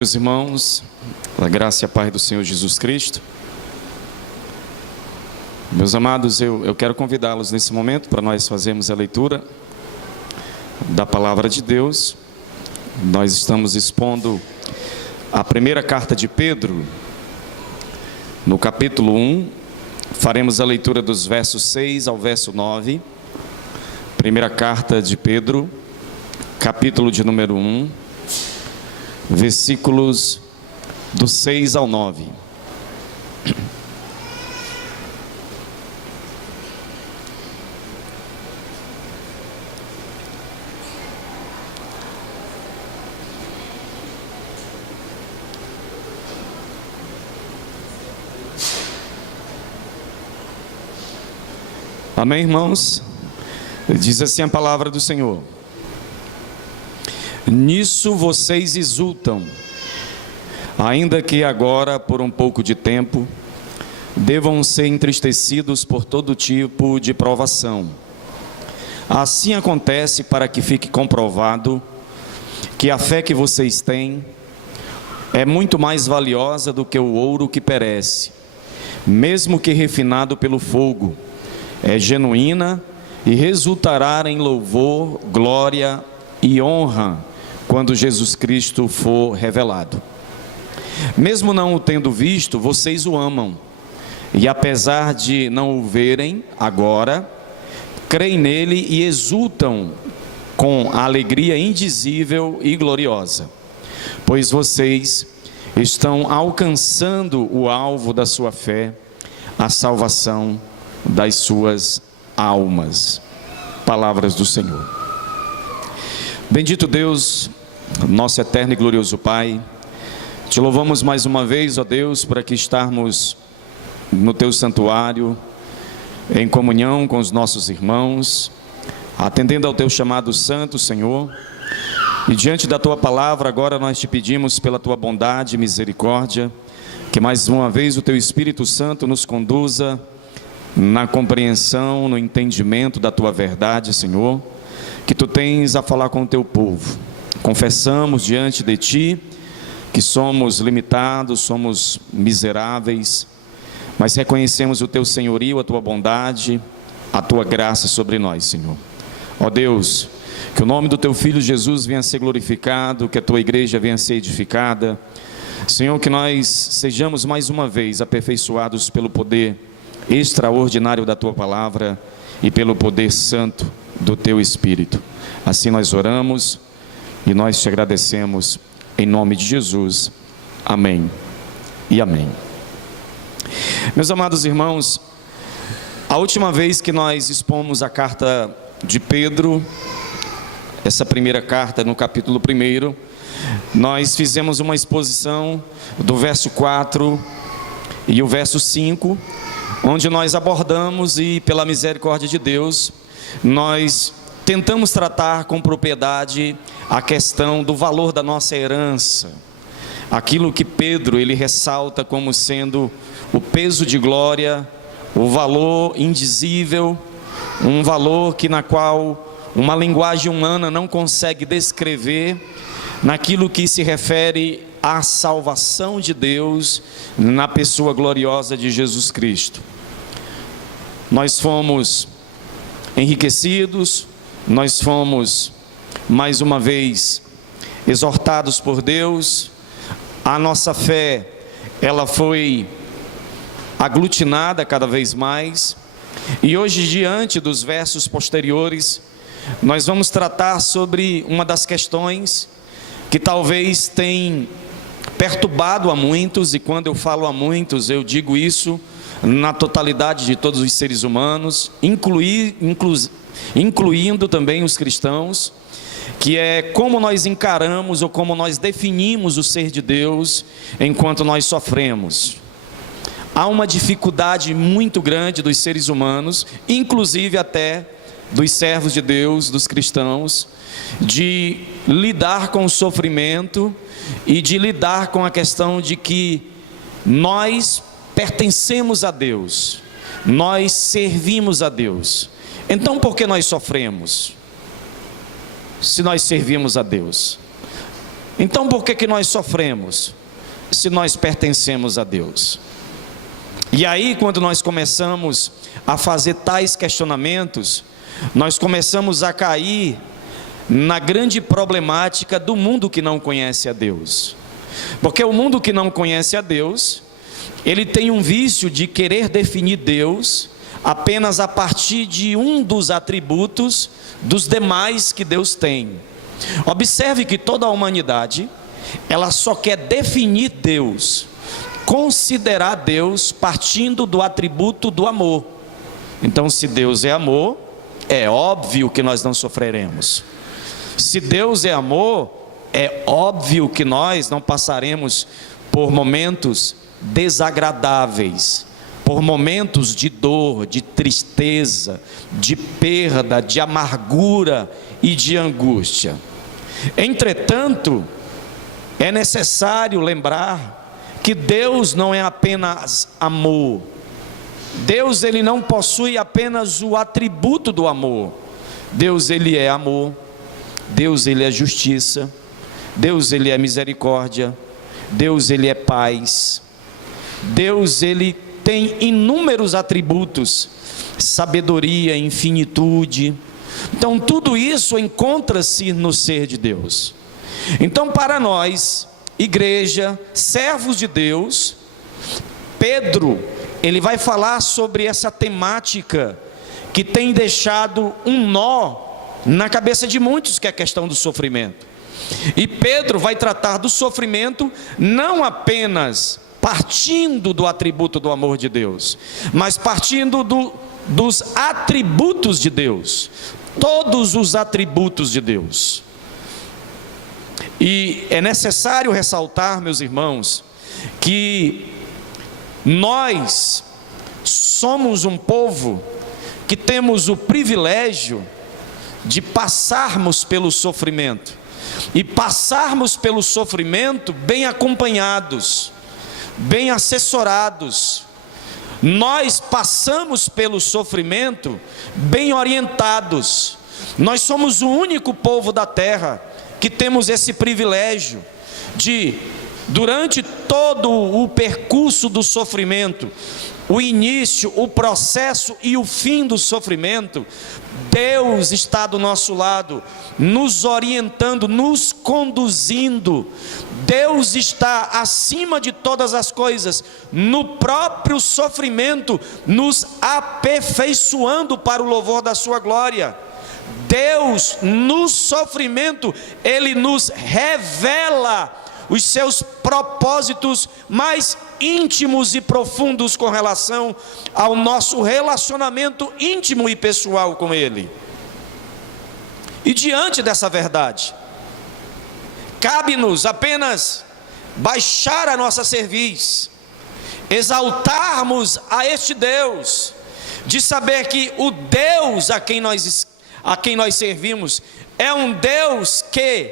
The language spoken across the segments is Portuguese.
Meus irmãos, a graça e a paz do Senhor Jesus Cristo. Meus amados, eu quero convidá-los nesse momento para nós fazermos a leitura da palavra de Deus. Nós estamos expondo a primeira carta de Pedro, no capítulo 1. Faremos a leitura dos versos 6 ao verso 9. Primeira carta de Pedro, capítulo de número 1. Versículos do 6 ao 9. Amém, irmãos? Diz assim a palavra do Senhor: nisso vocês exultam, ainda que agora, por um pouco de tempo, devam ser entristecidos por todo tipo de provação. Assim acontece para que fique comprovado que a fé que vocês têm é muito mais valiosa do que o ouro que perece, mesmo que refinado pelo fogo. É genuína e resultará em louvor, glória e honra quando Jesus Cristo for revelado. Mesmo não o tendo visto, vocês o amam, e apesar de não o verem agora, creem nele e exultam com alegria indizível e gloriosa, pois vocês estão alcançando o alvo da sua fé, a salvação das suas almas. Palavras do Senhor. Bendito Deus, nosso eterno e glorioso Pai, te louvamos mais uma vez, ó Deus, por aqui estarmos no teu santuário, em comunhão com os nossos irmãos, atendendo ao teu chamado santo, Senhor. E diante da tua palavra, agora nós te pedimos pela tua bondade e misericórdia, que mais uma vez o teu Espírito Santo nos conduza na compreensão, no entendimento da tua verdade, Senhor, que tu tens a falar com o teu povo. Confessamos diante de ti que somos limitados, somos miseráveis, mas reconhecemos o teu senhorio, a tua bondade, a tua graça sobre nós, Senhor. Ó Deus, que o nome do teu Filho Jesus venha a ser glorificado, que a tua igreja venha a ser edificada. Senhor, que nós sejamos mais uma vez aperfeiçoados pelo poder extraordinário da tua palavra e pelo poder santo do teu Espírito. Assim nós oramos e nós te agradecemos em nome de Jesus. Amém e amém. Meus amados irmãos, a última vez que nós expomos a carta de Pedro, essa primeira carta no capítulo 1, nós fizemos uma exposição do verso 4 e o verso 5, onde nós abordamos e, pela misericórdia de Deus, nós tentamos tratar com propriedade a questão do valor da nossa herança, aquilo que Pedro ele ressalta como sendo o peso de glória, o valor indizível, um valor que na qual uma linguagem humana não consegue descrever, naquilo que se refere à salvação de Deus na pessoa gloriosa de Jesus Cristo. Nós fomos enriquecidos, nós fomos mais uma vez exortados por Deus, a nossa fé ela foi aglutinada cada vez mais, e hoje, diante dos versos posteriores, nós vamos tratar sobre uma das questões que talvez tem perturbado a muitos, e quando eu falo a muitos, eu digo isso na totalidade de todos os seres humanos, incluindo também os cristãos, que é como nós encaramos ou como nós definimos o ser de Deus enquanto nós sofremos. Há uma dificuldade muito grande dos seres humanos, inclusive até dos servos de Deus, dos cristãos, de lidar com o sofrimento e de lidar com a questão de que nós pertencemos a Deus, nós servimos a Deus. Então por que nós sofremos? Se nós servimos a Deus, Então por que nós sofremos, se nós pertencemos a Deus? E aí, quando nós começamos a fazer tais questionamentos, nós começamos a cair na grande problemática do mundo que não conhece a Deus. Porque o mundo que não conhece a Deus, ele tem um vício de querer definir Deus apenas a partir de um dos atributos dos demais que Deus tem. Observe que toda a humanidade, ela só quer definir Deus, considerar Deus partindo do atributo do amor. Então, se Deus é amor, é óbvio que nós não sofreremos. Se Deus é amor, é óbvio que nós não passaremos por momentos desagradáveis, por momentos de dor, de tristeza, de perda, de amargura e de angústia. Entretanto, é necessário lembrar que Deus não é apenas amor. Deus, ele não possui apenas o atributo do amor. Deus, ele é amor. Deus, ele é justiça. Deus, ele é misericórdia. Deus, ele é paz. Deus, ele tem inúmeros atributos, sabedoria, infinitude. Então tudo isso encontra-se no ser de Deus. Então, para nós, igreja, servos de Deus, Pedro, ele vai falar sobre essa temática que tem deixado um nó na cabeça de muitos, que é a questão do sofrimento. E Pedro vai tratar do sofrimento não apenas partindo do atributo do amor de Deus, mas partindo dos atributos de Deus, todos os atributos de Deus. E é necessário ressaltar, meus irmãos, que nós somos um povo que temos o privilégio de passarmos pelo sofrimento, e passarmos pelo sofrimento bem acompanhados, bem assessorados. Nós passamos pelo sofrimento bem orientados. Nós somos o único povo da terra que temos esse privilégio de, durante todo o percurso do sofrimento, o início, o processo e o fim do sofrimento, Deus está do nosso lado, nos orientando, nos conduzindo. Deus está acima de todas as coisas, no próprio sofrimento, nos aperfeiçoando para o louvor da sua glória. Deus, no sofrimento, Ele nos revela os seus propósitos mais íntimos e profundos com relação ao nosso relacionamento íntimo e pessoal com Ele. E diante dessa verdade, cabe-nos apenas baixar a nossa cerviz, exaltarmos a este Deus, de saber que o Deus a quem nós servimos é um Deus que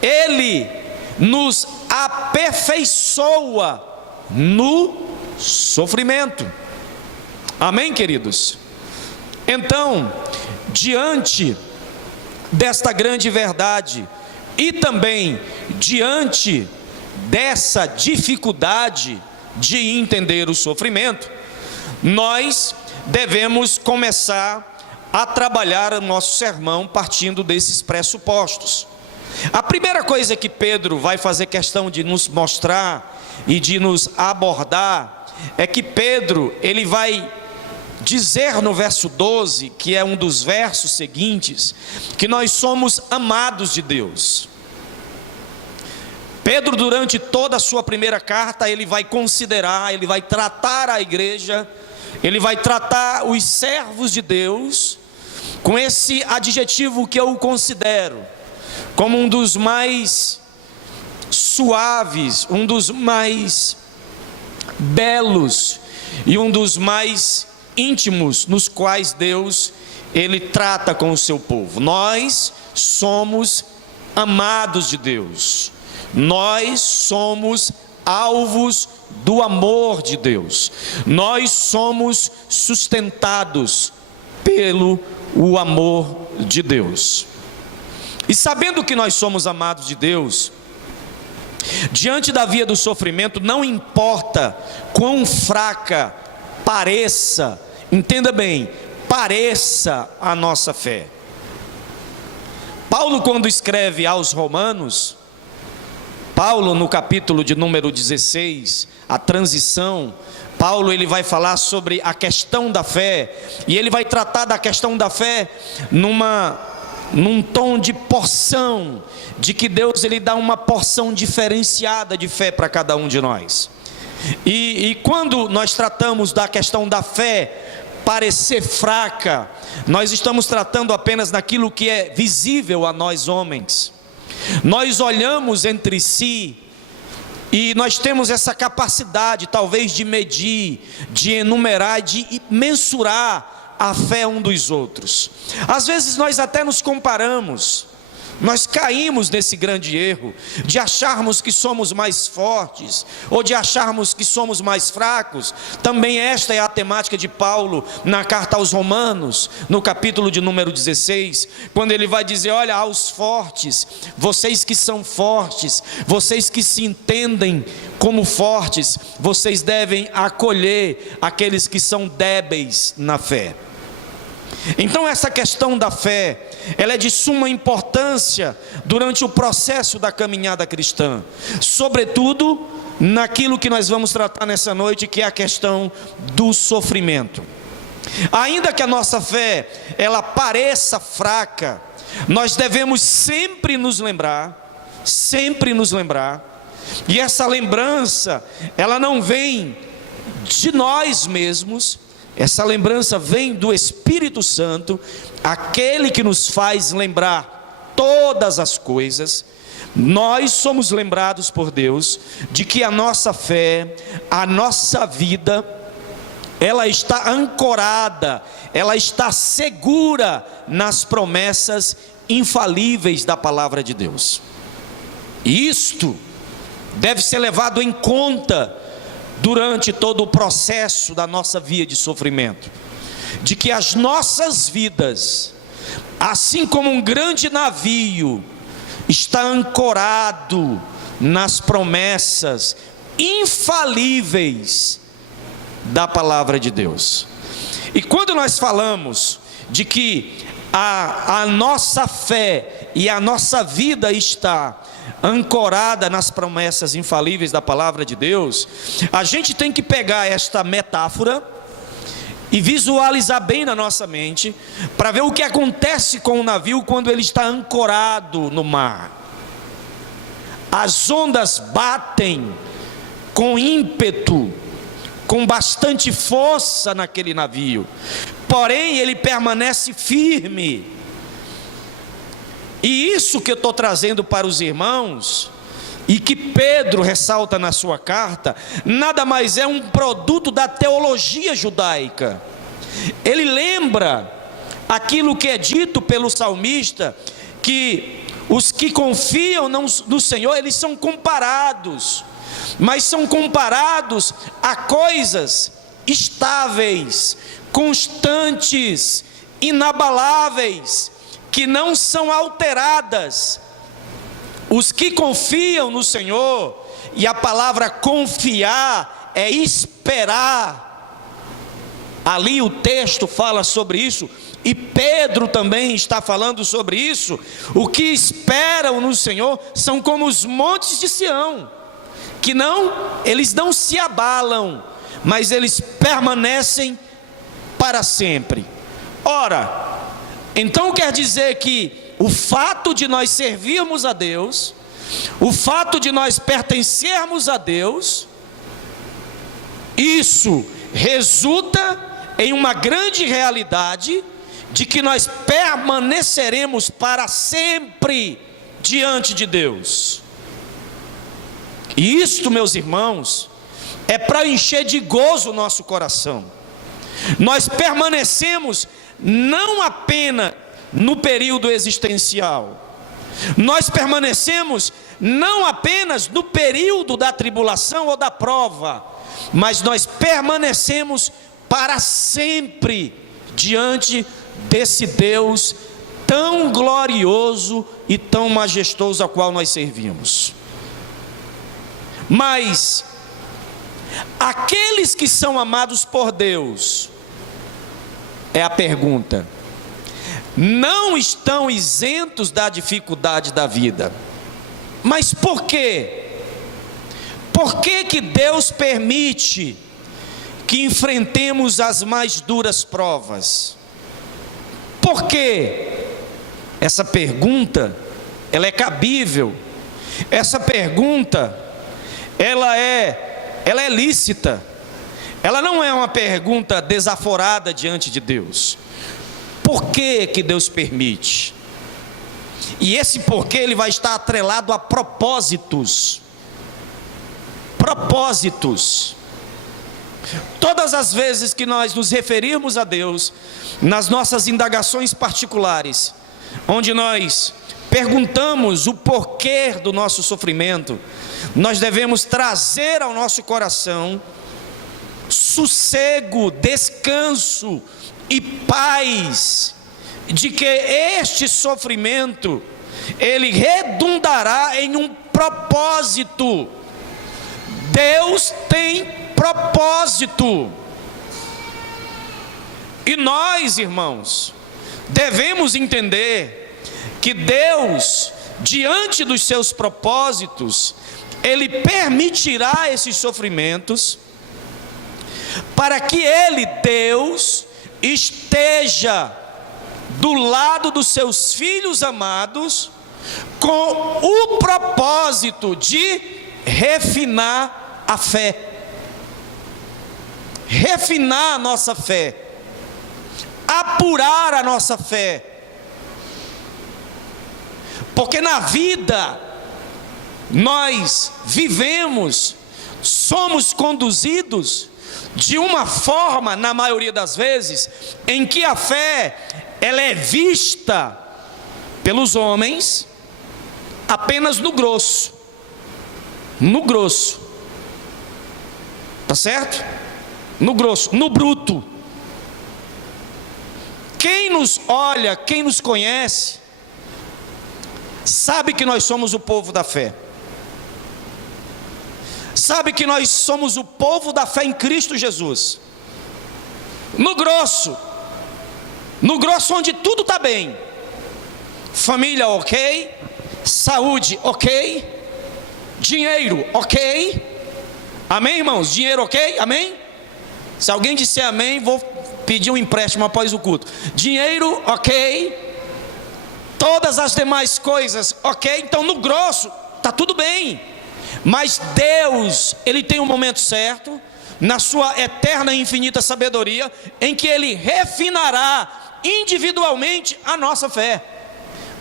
Ele nos aperfeiçoa no sofrimento. Amém, queridos? Então, diante desta grande verdade e também diante dessa dificuldade de entender o sofrimento, nós devemos começar a trabalhar o nosso sermão partindo desses pressupostos. A primeira coisa que Pedro vai fazer questão de nos mostrar e de nos abordar é que Pedro, ele vai dizer no verso 12, que é um dos versos seguintes, que nós somos amados de Deus. Pedro, durante toda a sua primeira carta, ele vai considerar, ele vai tratar a igreja, ele vai tratar os servos de Deus com esse adjetivo que eu considero como um dos mais suaves, um dos mais belos e um dos mais íntimos nos quais Deus, Ele trata com o seu povo. Nós somos amados de Deus, nós somos alvos do amor de Deus, nós somos sustentados pelo o amor de Deus. E sabendo que nós somos amados de Deus, Diante da via do sofrimento, não importa quão fraca pareça, entenda bem, pareça a nossa fé. Paulo, quando escreve aos Romanos, Paulo no capítulo de número 16, a transição, Paulo ele vai falar sobre a questão da fé, e ele vai tratar da questão da fé num tom de porção, de que Deus ele dá uma porção diferenciada de fé para cada um de nós. E quando nós tratamos da questão da fé parecer fraca, nós estamos tratando apenas daquilo que é visível a nós homens. Nós olhamos entre si e nós temos essa capacidade talvez de medir, de enumerar, de mensurar a fé um dos outros. Às vezes nós até nos comparamos. Nós caímos nesse grande erro de acharmos que somos mais fortes ou de acharmos que somos mais fracos. Também esta é a temática de Paulo na carta aos Romanos, no capítulo de número 16, quando ele vai dizer: olha, aos fortes, vocês que são fortes, vocês que se entendem como fortes, vocês devem acolher aqueles que são débeis na fé. Então essa questão da fé, ela é de suma importância durante o processo da caminhada cristã, sobretudo naquilo que nós vamos tratar nessa noite, que é a questão do sofrimento. Ainda que a nossa fé, ela pareça fraca, nós devemos sempre nos lembrar, e essa lembrança, ela não vem de nós mesmos. Essa lembrança vem do Espírito Santo, aquele que nos faz lembrar todas as coisas. Nós somos lembrados por Deus de que a nossa fé, a nossa vida, ela está ancorada, ela está segura nas promessas infalíveis da palavra de Deus. E isto deve ser levado em conta durante todo o processo da nossa via de sofrimento, de que as nossas vidas, assim como um grande navio, está ancorado nas promessas infalíveis da palavra de Deus. E quando nós falamos de que a nossa fé e a nossa vida está ancorada nas promessas infalíveis da palavra de Deus, a gente tem que pegar esta metáfora e visualizar bem na nossa mente, para ver o que acontece com o navio quando ele está ancorado no mar. As ondas batem com ímpeto, com bastante força naquele navio, porém ele permanece firme. E isso que eu estou trazendo para os irmãos, e que Pedro ressalta na sua carta, nada mais é um produto da teologia judaica. Ele lembra aquilo que é dito pelo salmista, que os que confiam no Senhor, eles são comparados, mas são comparados a coisas estáveis, constantes, inabaláveis, que não são alteradas. Os que confiam no Senhor, e a palavra confiar é esperar, ali o texto fala sobre isso, e Pedro também está falando sobre isso. O que esperam no Senhor são como os montes de Sião, que eles não se abalam, mas eles permanecem para sempre. Ora, então quer dizer que o fato de nós servirmos a Deus, o fato de nós pertencermos a Deus, isso resulta em uma grande realidade de que nós permaneceremos para sempre diante de Deus. E isto, meus irmãos, é para encher de gozo o nosso coração. Nós permanecemos não apenas no período existencial, nós permanecemos não apenas no período da tribulação ou da prova, mas nós permanecemos para sempre diante desse Deus tão glorioso e tão majestoso ao qual nós servimos. Mas aqueles que são amados por Deus, é a pergunta, não estão isentos da dificuldade da vida. Mas por quê? Por que que Deus permite que enfrentemos as mais duras provas? Por quê? Essa pergunta, ela é cabível. Essa pergunta, ela é lícita. Ela não é uma pergunta desaforada diante de Deus. Por que que Deus permite? E esse porquê, ele vai estar atrelado a propósitos. Propósitos. Todas as vezes que nós nos referirmos a Deus, nas nossas indagações particulares, onde nós perguntamos o porquê do nosso sofrimento, nós devemos trazer ao nosso coração sossego, descanso e paz, de que este sofrimento, ele redundará em um propósito. Deus tem propósito. E nós, irmãos, devemos entender que Deus, diante dos seus propósitos, Ele permitirá esses sofrimentos, para que Ele, Deus, esteja do lado dos seus filhos amados, com o propósito de refinar a fé, refinar a nossa fé, apurar a nossa fé. Porque na vida nós vivemos, somos conduzidos de uma forma, na maioria das vezes, em que a fé, ela é vista pelos homens apenas no grosso. No grosso. Tá certo? No grosso, no bruto. Quem nos olha, quem nos conhece, sabe que nós somos o povo da fé. Sabe que nós somos o povo da fé em Cristo Jesus. No grosso onde tudo está bem. Família ok, saúde ok, dinheiro ok. Amém, irmãos? Dinheiro ok? Amém? Se alguém disser amém, vou pedir um empréstimo após o culto. Dinheiro ok, todas as demais coisas ok. Então no grosso está tudo bem. Mas Deus, Ele tem um momento certo, na sua eterna e infinita sabedoria, em que Ele refinará individualmente a nossa fé.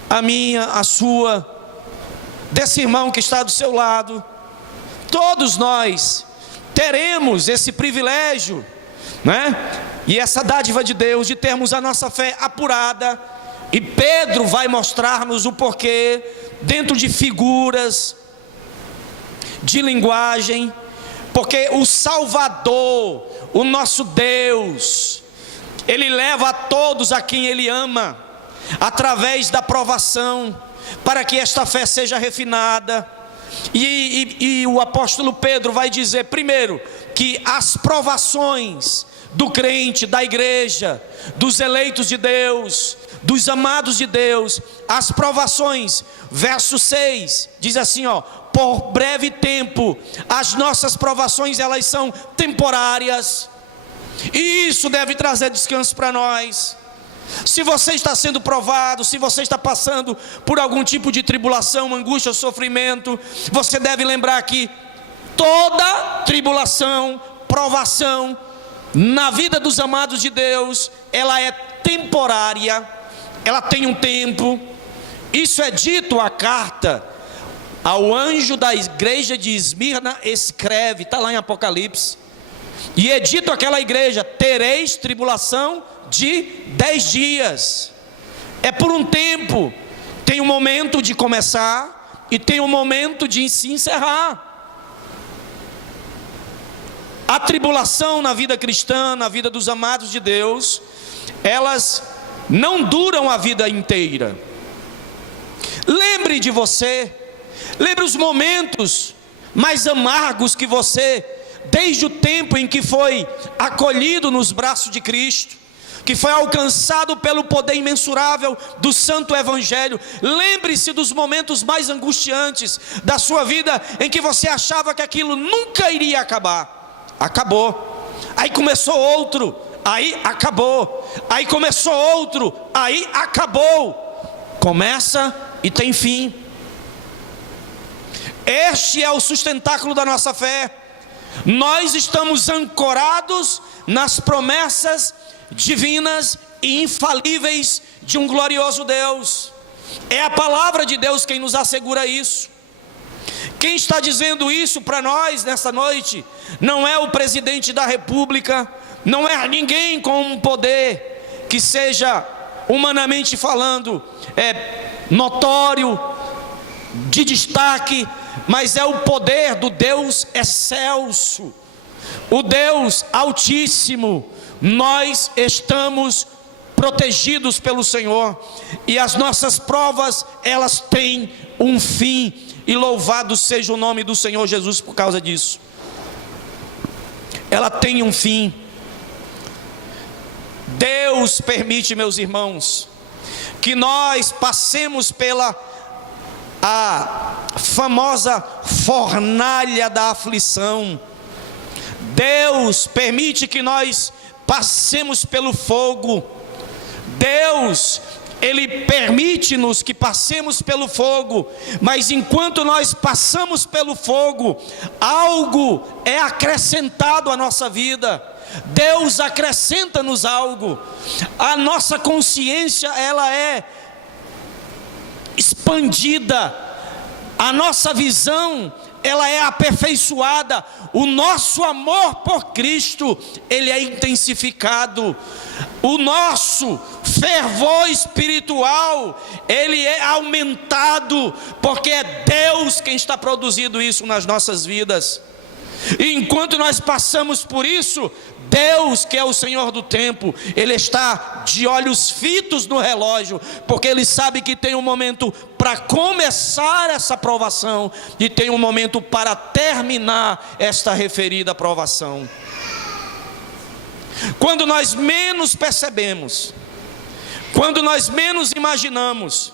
A minha, a sua, desse irmão que está do seu lado. Todos nós teremos esse privilégio, né? E essa dádiva de Deus, de termos a nossa fé apurada. E Pedro vai mostrar-nos o porquê, dentro de figuras, de linguagem, porque o Salvador, o nosso Deus, Ele leva a todos a quem Ele ama, através da provação, para que esta fé seja refinada. E o apóstolo Pedro vai dizer, primeiro, que as provações do crente, da igreja, dos eleitos de Deus, dos amados de Deus, as provações, verso 6, diz assim, ó: por breve tempo, as nossas provações, elas são temporárias, e isso deve trazer descanso para nós. Se você está sendo provado, se você está passando por algum tipo de tribulação, angústia, sofrimento, você deve lembrar que toda tribulação, provação, na vida dos amados de Deus, ela é temporária, ela tem um tempo. Isso é dito a carta ao anjo da igreja de Esmirna, escreve, está lá em Apocalipse. E é dito àquela igreja: tereis tribulação de 10 dias. É por um tempo. Tem um momento de começar e tem um momento de se encerrar. A tribulação na vida cristã, na vida dos amados de Deus, elas não duram a vida inteira. Lembre de você, lembre os momentos mais amargos que você, desde o tempo em que foi acolhido nos braços de Cristo, que foi alcançado pelo poder imensurável do Santo Evangelho. Lembre-se dos momentos mais angustiantes da sua vida, em que você achava que aquilo nunca iria acabar. Acabou. Aí começou outro, aí acabou. Aí começou outro, aí acabou. Começa e tem fim. Este é o sustentáculo da nossa fé. Nós estamos ancorados nas promessas divinas e infalíveis de um glorioso Deus. É a palavra de Deus quem nos assegura isso. Quem está dizendo isso para nós nessa noite não é o presidente da República, não é ninguém com um poder que seja, humanamente falando, notório, de destaque, mas é o poder do Deus excelso, o Deus altíssimo. Nós estamos protegidos pelo Senhor, e as nossas provas, elas têm um fim, e louvado seja o nome do Senhor Jesus por causa disso. Ela tem um fim. Deus permite, meus irmãos, que nós passemos pela a famosa fornalha da aflição. Deus permite que nós passemos pelo fogo. Deus, Ele permite-nos que passemos pelo fogo, mas enquanto nós passamos pelo fogo, algo é acrescentado à nossa vida. Deus acrescenta-nos algo. A nossa consciência, ela é expandida, a nossa visão, ela é aperfeiçoada, o nosso amor por Cristo, ele é intensificado, o nosso fervor espiritual, ele é aumentado, porque é Deus quem está produzindo isso nas nossas vidas. E enquanto nós passamos por isso, Deus, que é o Senhor do tempo, Ele está de olhos fitos no relógio, porque Ele sabe que tem um momento para começar essa provação, e tem um momento para terminar esta referida provação. Quando nós menos percebemos, quando nós menos imaginamos,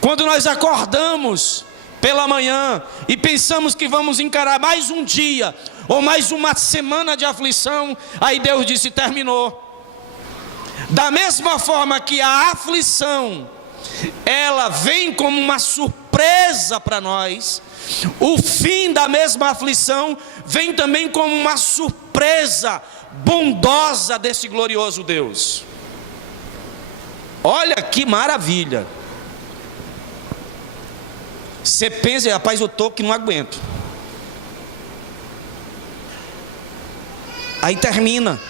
quando nós acordamos pela manhã e pensamos que vamos encarar mais um dia ou mais uma semana de aflição, aí Deus disse: terminou. Da mesma forma que a aflição, ela vem como uma surpresa para nós, o fim da mesma aflição vem também como uma surpresa bondosa desse glorioso Deus. Olha que maravilha. Você pensa: rapaz, eu estou que não aguento. Aí termina,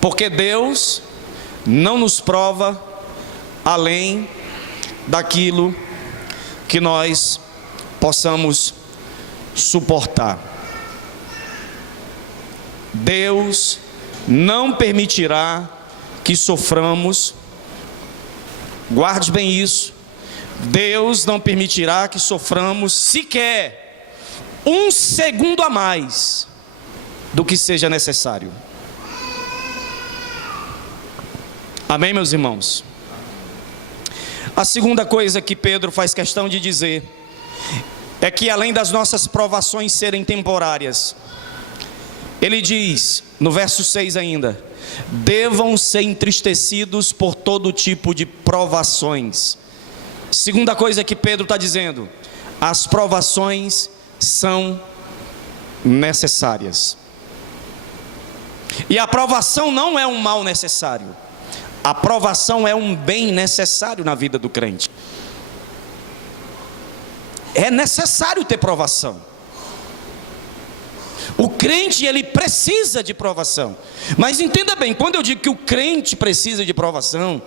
porque Deus não nos prova além daquilo que nós possamos suportar. Deus não permitirá que soframos, guarde bem isso, Deus não permitirá que soframos sequer um segundo a mais do que seja necessário. Amém, meus irmãos? A segunda coisa que Pedro faz questão de dizer é que, além das nossas provações serem temporárias, ele diz no verso 6 ainda: devam ser entristecidos por todo tipo de provações. Segunda coisa que Pedro está dizendo: as provações são necessárias. E a provação não é um mal necessário, a provação é um bem necessário na vida do crente. É necessário ter provação. O crente, ele precisa de provação. Mas entenda bem, quando eu digo que o crente precisa de provação,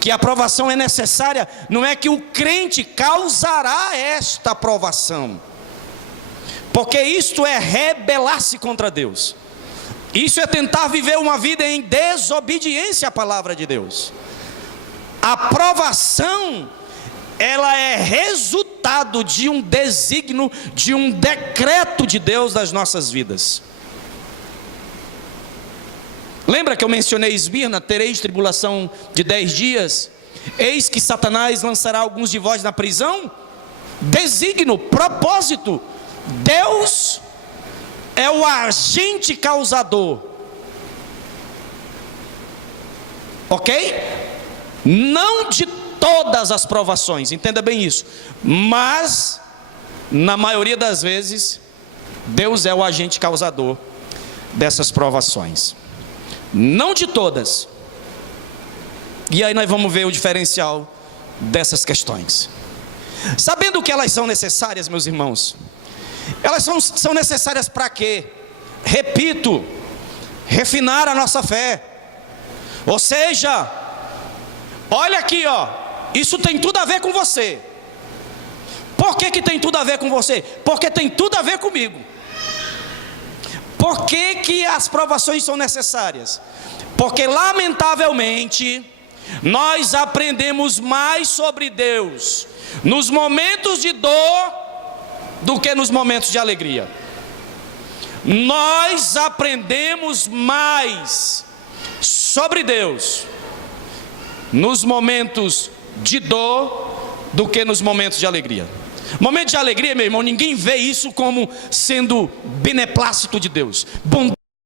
que a provação é necessária, não é que o crente causará esta provação, porque isto é rebelar-se contra Deus. Isso é tentar viver uma vida em desobediência à palavra de Deus. A provação ela é resultado de um desígnio, de um decreto de Deus das nossas vidas. Lembra que eu mencionei Esmirna? Tereis tribulação de 10 dias, eis que Satanás lançará alguns de vós na prisão. Desígnio, propósito. Deus é o agente causador, ok? Não de todas as provações, entenda bem isso, mas na maioria das vezes Deus é o agente causador dessas provações. Não de todas. E aí nós vamos ver o diferencial dessas questões. Sabendo que elas são necessárias, meus irmãos, elas são necessárias para quê? Repito, refinar a nossa fé. Ou seja, olha aqui, ó, isso tem tudo a ver com você. Por que tem tudo a ver com você? Porque tem tudo a ver comigo. Por que as provações são necessárias? Porque lamentavelmente nós aprendemos mais sobre Deus nos momentos de dor do que nos momentos de alegria. Nós aprendemos mais sobre Deus nos momentos de dor do que nos momentos de alegria. Momento de alegria, meu irmão, ninguém vê isso como sendo beneplácito de Deus, bondade